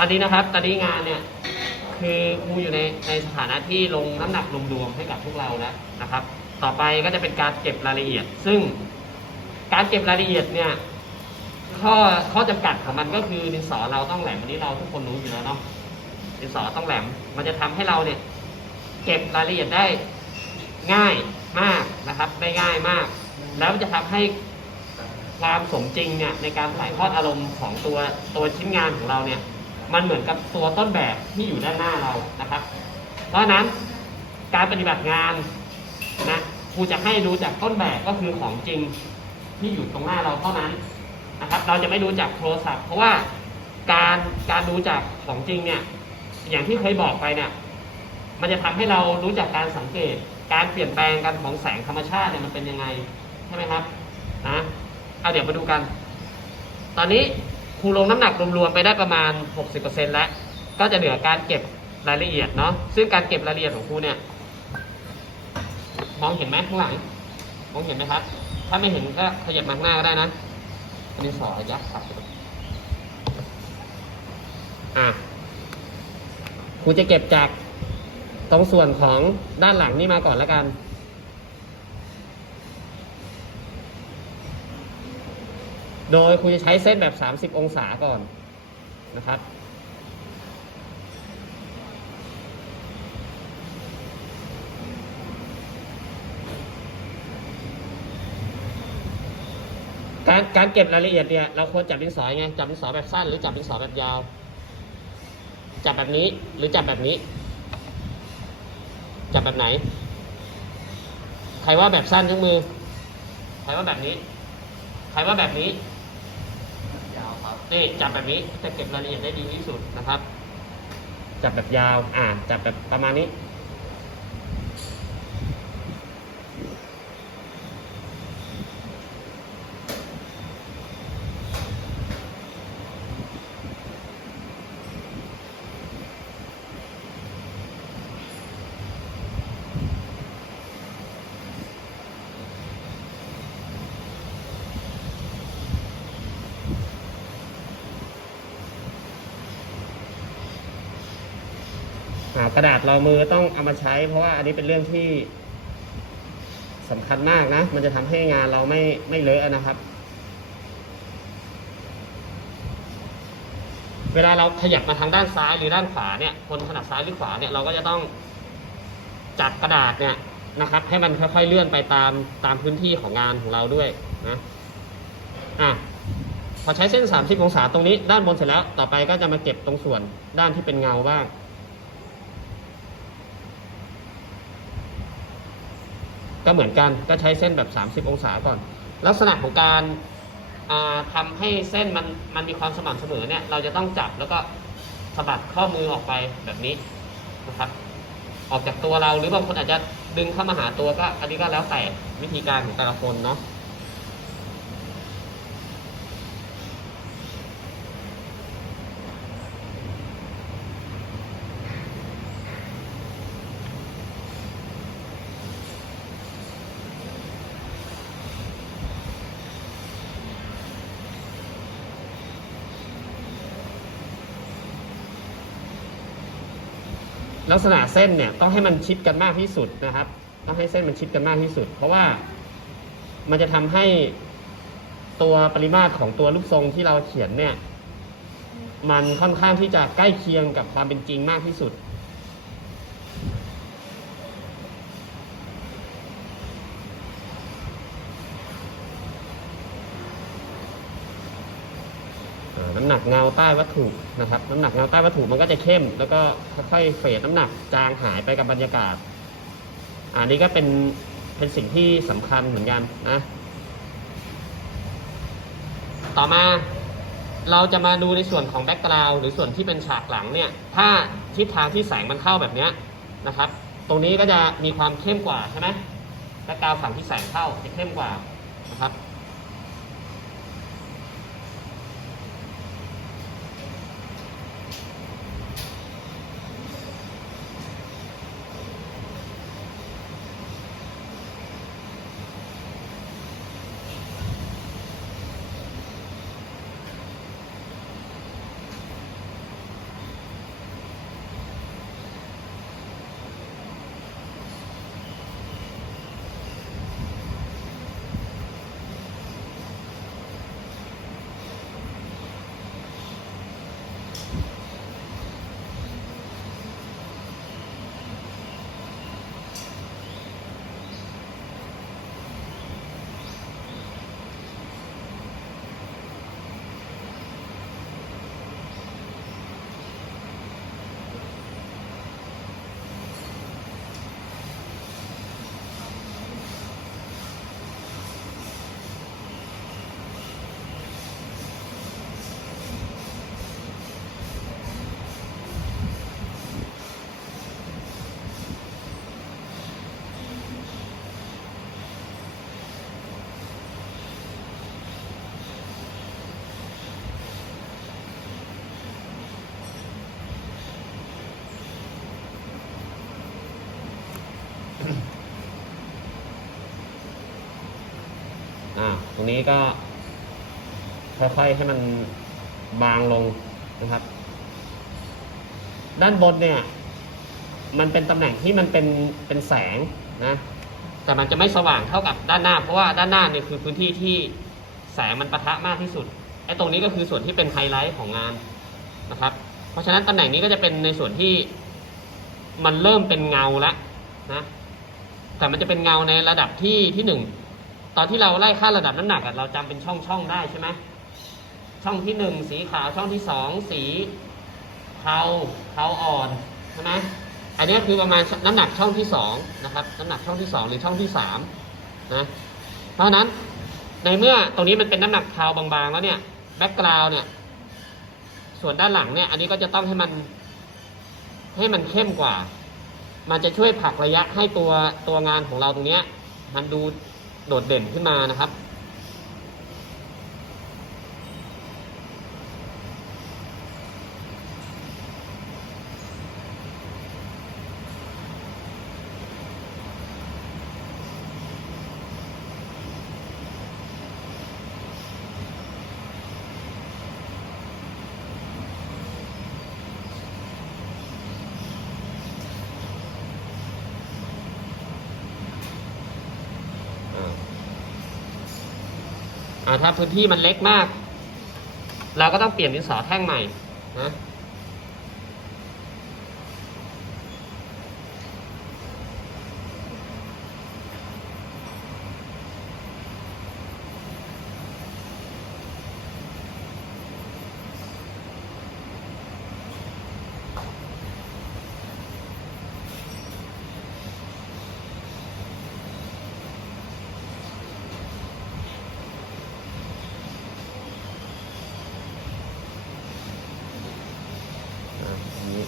ตอนนี้นะครับ ตอนนี้งานเนี่ย คือครูอยู่ในในสถานะที่ลงน้ำหนักรวมๆให้กับพวกเราแล้วนะครับ ต่อไปก็จะเป็นการเก็บรายละเอียด ซึ่งการเก็บรายละเอียดเนี่ยข้อข้อจำกัดของมันก็คือดินสอเราต้องแหลมอันนี้เราทุกคนรู้อยู่แล้วเนาะดินสอต้องแหลม มันจะทำให้เราเนี่ย เก็บรายละเอียดได้ง่ายมากนะครับได้ง่ายมาก แล้วจะทำให้ความสมจริงเนี่ยในการถ่ายทอดอารมณ์ของตัวตัวชิ้นงานของเราเนี่ย มันเหมือนกับตัวต้นแบบที่อยู่ด้านหน้าเรานะครับ เพราะนั้นการปฏิบัติงานนะครูจะให้ดูจากต้นแบบก็คือของจริงที่อยู่ตรงหน้าเราเท่านั้นนะครับ เราจะไม่ดูจากโทรศัพท์ เพราะว่าการการดูจากของจริงเนี่ย อย่างที่เคยบอกไปเนี่ยมันจะทำให้เรารู้จักการสังเกต การเปลี่ยนแปลงกันของแสงธรรมชาติเนี่ยมันเป็นยังไงใช่ไหมครับนะเอาเดี๋ยวมาดูกัน ตอนนี้ ครูลงน้ำหนักรวมๆไปได้ประมาณ 60%แล้ว ก็จะเหลือการเก็บรายละเอียดเนาะซึ่งการเก็บรายละเอียดของครูเนี่ย มองเห็นไหมข้างหลัง มองเห็นไหมครับ ถ้าไม่เห็นก็ขยับมาข้างหน้าก็ได้นะอันนี้สอยักษ์ครับอะครูจะเก็บจากตรงส่วนของด้านหลังนี่มาก่อนแล้วกัน โดยครูจะใช้เส้นแบบ 30 องศาก่อนนะครับ การการเก็บรายละเอียดเนี่ยเราควรจับดินสอยไง จับดินสอแบบสั้นหรือจับดินสอแบบยาว จับแบบนี้หรือจับแบบนี้ จับแบบไหน ใครว่าแบบสั้นยกมือ ใครว่าแบบนี้ ใครว่าแบบนี้ นี่จับแบบนี้จะเก็บรายละเอียดได้ดีที่สุดนะครับ จับแบบยาว อ่า จับแบบประมาณนี้ อ่ากระดาษรอมือต้องเอามาใช้ เพราะว่าอันนี้เป็นเรื่องที่สำคัญมากนะ มันจะทำให้งานเราไม่ไม่เลอะนะครับ เวลาเราขยับมาทางด้านซ้ายหรือด้านขวาเนี่ย คนถนัดซ้ายหรือขวาเนี่ยเราก็จะต้องจับกระดาษเนี่ยนะครับ ให้มันค่อยๆเลื่อนไปตามตามพื้นที่ของงานของเราด้วยนะอะพอใช้เส้น 30 องศาตรงนี้ด้านบนเสร็จแล้ว ต่อไปก็จะมาเก็บตรงส่วนด้านที่เป็นเงาบ้าง ก็เหมือนกันก็ใช้เส้นแบบ 30 องศาก่อน ลักษณะของการทำทำให้เส้นมันมันมีความสม่ำเสมอเนี่ยเราจะต้องจับแล้วก็สะบัดข้อมือออกไปแบบนี้นะครับออกจากตัวเราหรือบางคนอาจจะดึงเข้ามาหาตัวก็ อันนี้ก็แล้วแต่วิธีการของแต่ละคนเนาะ ลักษณะเส้นเนี่ยต้องให้มันชิดกันมากที่สุดนะครับ ต้องให้เส้นมันชิดกันมากที่สุด เพราะว่ามันจะทำให้ตัวปริมาตรของตัวรูปทรงที่เราเขียนเนี่ย มันค่อนข้างที่จะใกล้เคียงกับความเป็นจริงมากที่สุด อ่า นักเงาใต้วัตถุนะครับ น้ำหนักเงาใต้วัตถุมันก็จะเข้ม แล้วก็ค่อยๆเฟดน้ำหนักจางหายไปกับบรรยากาศ อันนี้ก็เป็นเป็นสิ่งที่สำคัญเหมือนกันนะ ต่อมาเราจะมาดูในส่วนของแบ็กกราวหรือส่วนที่เป็นฉากหลังเนี่ย ถ้าทิศทางที่แสงมันเข้าแบบนี้นะครับ ตรงนี้ก็จะมีความเข้มกว่าใช่ไหมแบ็กกราวฝั่งที่แสงเข้าจะเข้มกว่านะครับ่าตรงนี้ก็ค่อยๆให้มันบางลงนะครับ ด้านบนเนี่ย มันเป็นตำแหน่งที่มันเป็นเป็นแสงนะแต่มันจะไม่สว่างเท่ากับด้านหน้า เพราะว่าด้านหน้าเนี่ยคือพื้นที่ที่แสงมันประทะมากที่สุดไอ้ตรงนี้ก็คือส่วนที่เป็นไฮไลท์ของงานนะครับ เพราะฉะนั้นตำแหน่งนี้ก็จะเป็นในส่วนที่มันเริ่มเป็นเงาแล้วนะแต่มันจะเป็นเงาในระดับที่ที่หนึ่ง ตอนที่เราไล่ค่าระดับน้ำหนักเราจำเป็นช่องช่องๆได้ใช่ไหมช่องที่หนึ่งสีขาวช่องที่สองสีเทาเทาอ่อนใช่ไหมอันนี้คือประมาณน้ำหนักช่องที่สองนะครับ น้ำหนักช่องที่สองหรือช่องที่สามนะเพราะฉะนั้นในเมื่อตรงนี้มันเป็นน้ำหนักเทาบางๆแล้วเนี่ยแบ็กกราวเนี่ยส่วนด้านหลังเนี่ย อันนี้ก็จะต้องให้มัน ให้มันเข้มกว่า มันจะช่วยผลักระยะให้ตัวตัวงานของเราตรงเนี้ย มันดู โดดเด่นขึ้นมานะครับ ถ้าพื้นที่มันเล็กมาก เราก็ต้องเปลี่ยนดินสอแท่งใหม่นะ อ่าอันนี้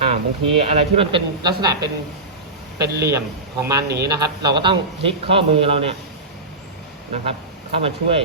อ่า บางทีอะไรที่มันเป็นลักษณะเป็นเป็นเหลี่ยมของมันนี้นะครับ เราก็ต้องพลิกข้อมือเราเนี่ยนะครับ เข้ามาช่วย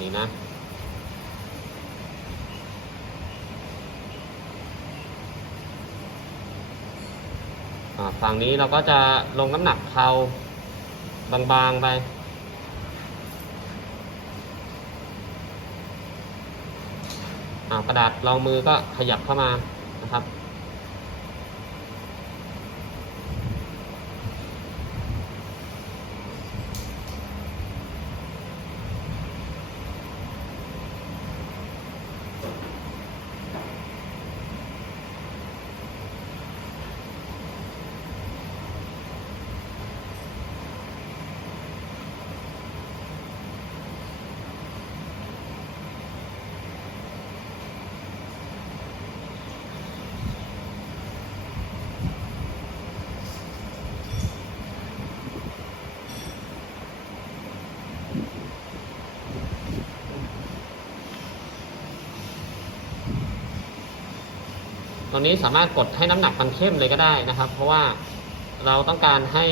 นี่นะ อ่า ฝั่งนี้เราก็จะลงน้ำหนักเพาบางๆไปกระดาษรองมือก็ขยับเข้ามานะครับ รงนี้สามารถกดให้น้ำหนักมันเข้มเลยก็ได้นะครับ เพราะว่าเราต้องการให้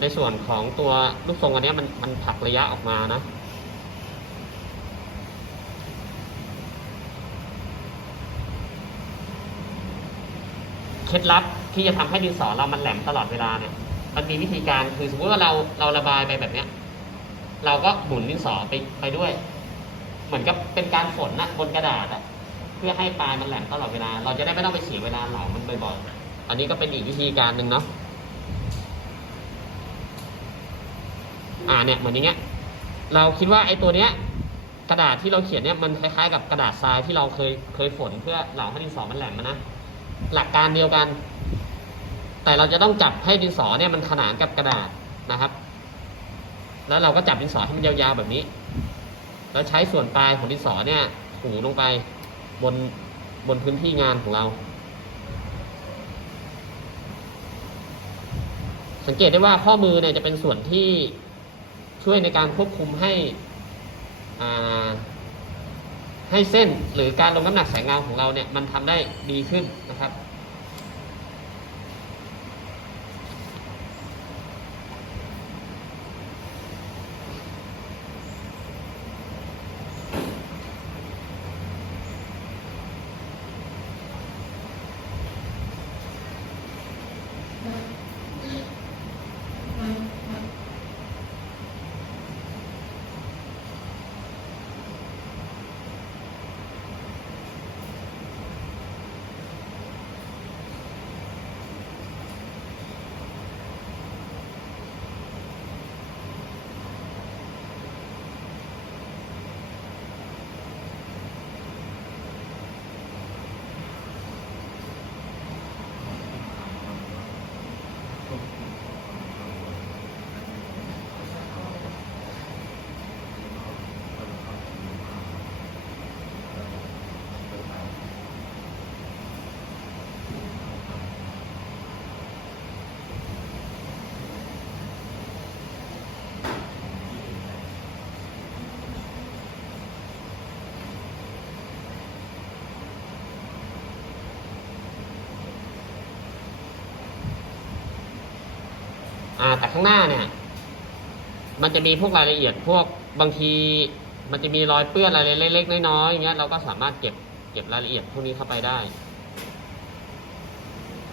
ในส่วนของตัวลูกทรงอันนี้มันมันผลักระยะออกมานะเคล็ดลับที่จะทำให้ดินสอเรามันแหลมตลอดเวลาเนี่ย มันมีวิธีการคือสมมติว่าเราเราระบายไปแบบเนี้ย เราก็หมุนดินสอไปไปด้วย เหมือนกับเป็นการฝนนะบนกระดาษอะ เพื่อให้ปลายมันแหลมตลอดเวลา เราจะได้ไม่ต้องไปเสียเวลาเหลามันบ่อยๆ อันนี้ก็เป็นอีกวิธีการหนึ่งเนาะ อ่าเนี่ยเหมือนอย่างเงี้ย เราคิดว่าไอ้ตัวเนี้ย กระดาษที่เราเขียนเนี่ยมันคล้ายๆ กับกระดาษทรายที่เราเคยเคยฝนเพื่อเหลาให้ดินสอมันแหลมอะนะ หลักการเดียวกัน แต่เราจะต้องจับให้ดินสอเนี่ยมันขนานกับกระดาษนะครับ แล้วเราก็จับดินสอให้มันยาวๆแบบนี้ แล้วใช้ส่วนปลายของดินสอเนี่ยถูลงไป บนบนพื้นที่งานของเรา สังเกตได้ว่าข้อมือเนี่ยจะเป็นส่วนที่ช่วยในการควบคุมให้ให้เส้นหรือการลงน้ำหนักแสงเงาของเราเนี่ยมันทำได้ดีขึ้นนะครับ อ่าแต่ข้างหน้าเนี่ย มันจะมีพวกรายละเอียดพวกบางที มันจะมีรอยเปื้อนอะไรเล็กๆน้อยๆอย่างเงี้ยเราก็สามารถเก็บเก็บรายละเอียดพวกนี้เข้าไปได้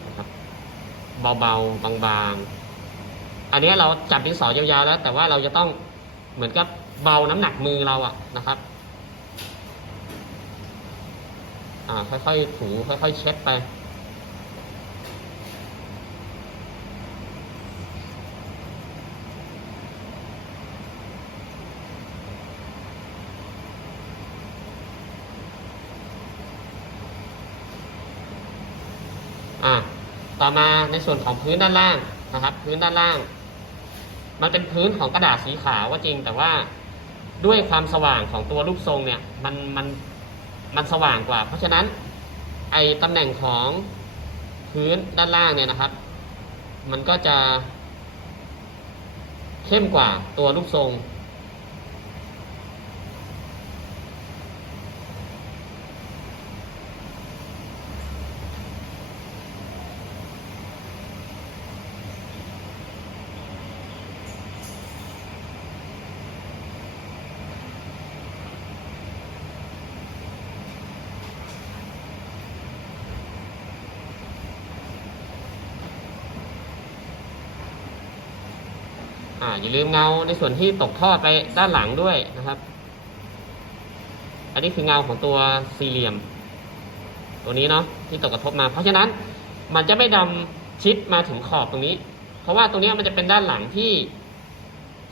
นะครับเบาๆบางๆ อันนี้เราจับดินสอยาวๆแล้ว แต่ว่าเราจะต้องเหมือนกับเบาน้ำหนักมือเราอะนะครับอ่าค่อยๆถูค่อยๆเช็ดไป อ่า ต่อมาในส่วนของพื้นด้านล่างนะครับ พื้นด้านล่าง มันเป็นพื้นของกระดาษสีขาวก็จริง แต่ว่าด้วยความสว่างของตัวรูปทรงเนี่ยมันมันมันสว่างกว่า เพราะฉะนั้นไอตำแหน่งของพื้นด้านล่างเนี่ยนะครับ มันก็จะเข้มกว่าตัวรูปทรง อ่าอย่าลืมเงาในส่วนที่ตกทอดไปด้านหลังด้วยนะครับ อันนี้คือเงาของตัวสี่เหลี่ยม ตัวนี้เนาะที่ตกกระทบมา เพราะฉะนั้นมันจะไม่ดำชิดมาถึงขอบตรงนี้ เพราะว่าตรงนี้มันจะเป็นด้านหลังที่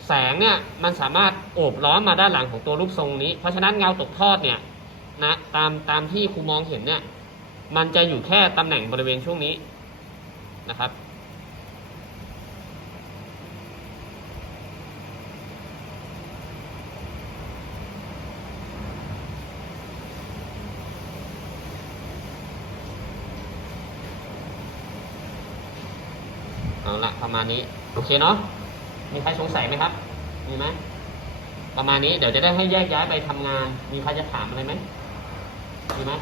แสงเนี่ยมันสามารถโอบล้อมมาด้านหลังของตัวรูปทรงนี้ เพราะฉะนั้นเงาตกทอดเนี่ยนะตามตามที่ครูมองเห็นเนี่ย มันจะอยู่แค่ตำแหน่งบริเวณช่วงนี้นะครับ ละประมาณนี้ โอเคเนาะมีใครสงสัยไหมครับ มีไหมประมาณนี้เดี๋ยวจะได้ให้แยกย้ายไปทำงาน มีใครจะถามอะไรไหมมีไหม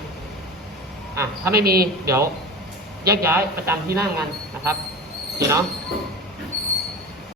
อะถ้าไม่มีเดี๋ยวแยกย้ายประจำที่นั่งงานนะครับโอเคเนาะ